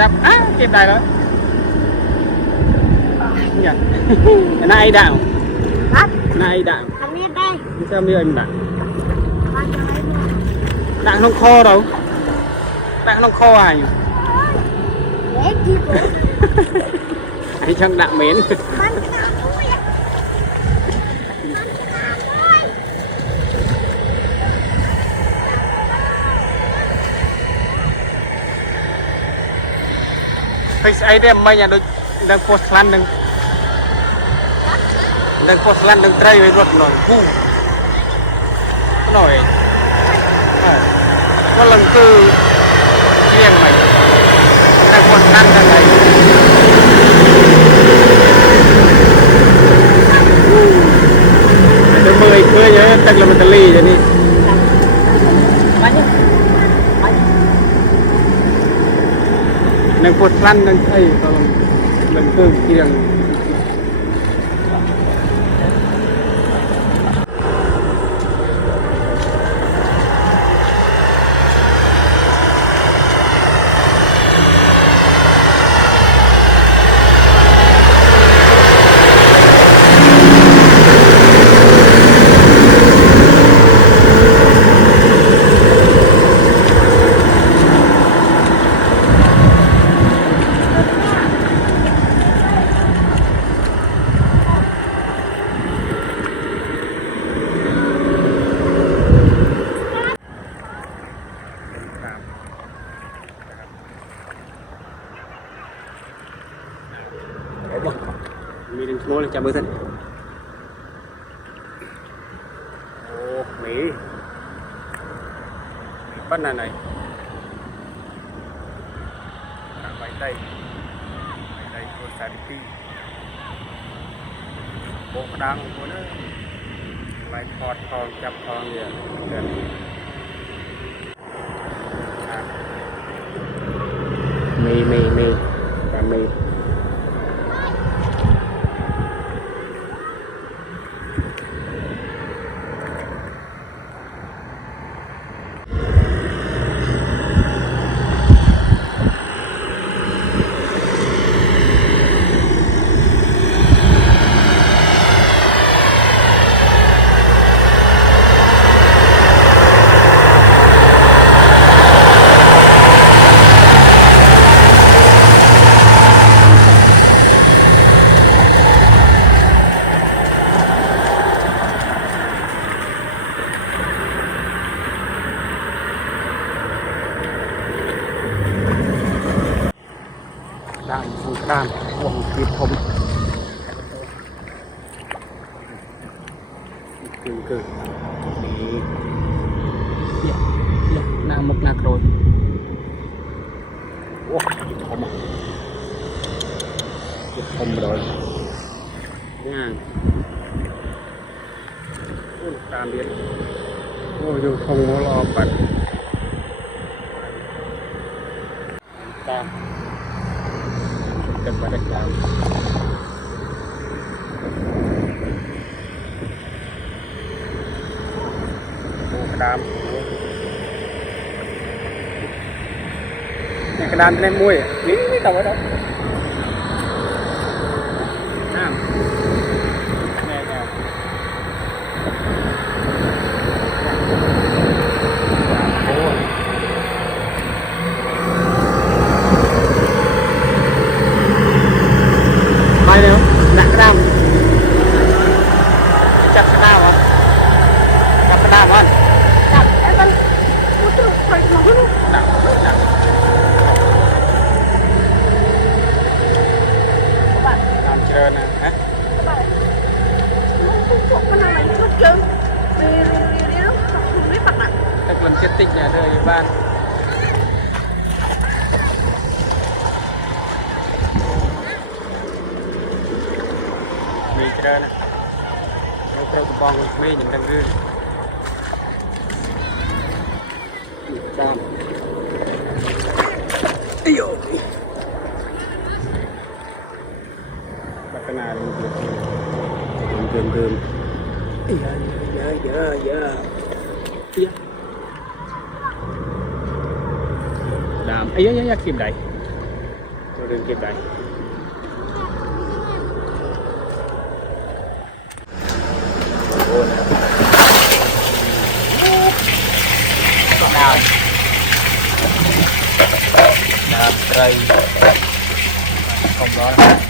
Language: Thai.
จับเก็บได้แล้วเนี่ยนายด่างนายด่าง Thằng biết đây. sao bây giờ anhด่างด่างkhông kho đâuด่างkhông kho à nhỉ Để chi bộ. anh chẳngด่างmến Bắn cái nào thôi à. Face ấy đem mày nhà đôi đang post lan đang tray với ruột nổi vu nổi có lần tư riêng mày đang post lan đang này đôi mười nhớ chắc là một tờ ly rồi đi đang post lan đang tray lần tư riêngมีดึงโม่เลยจับมือท่านโอ้หมีปั้นอะไรใบไต้ตัวสาดิตี้โบกดังคนนั้นใบทอดทองจับทองเนี่ยเดือนมีแต่มีด้านวงกีบผมคือนี่เนี่ยหน้ามุกหน้าโกรยโอ้กีบผมเลยง่ายโอ้ตามเรียนโอ้ยคงรอปัดตามกันมาได้แล้วโอ้กระดามนี่กระดามเป็นมวยนี่ไม่ต่อไปแล้วน้ำแน่ๆโอ้ไปเร็วหนักกระดามจับกระดามวะจับกระดามวะ Đập em bên. Ủa trời, phải nói luôn. หนักตามเจริญนะฮะ Các bạn. Nó không thuộc con nào mày nó trơn. Đi nó không biết mặt nặng. ตึกลำเจ็ดติ๊กเนี่ยเธออยู่บ้านมีเจริญนะเราโปรตุบองไม่อย่างดังรื่นจามอ้ยลักษณะนี้เกินเยอะดามไอ้ยะขีมใด เรื่องเก็บได้โอ้นะก็ดาวดาวไตรคอมร้อน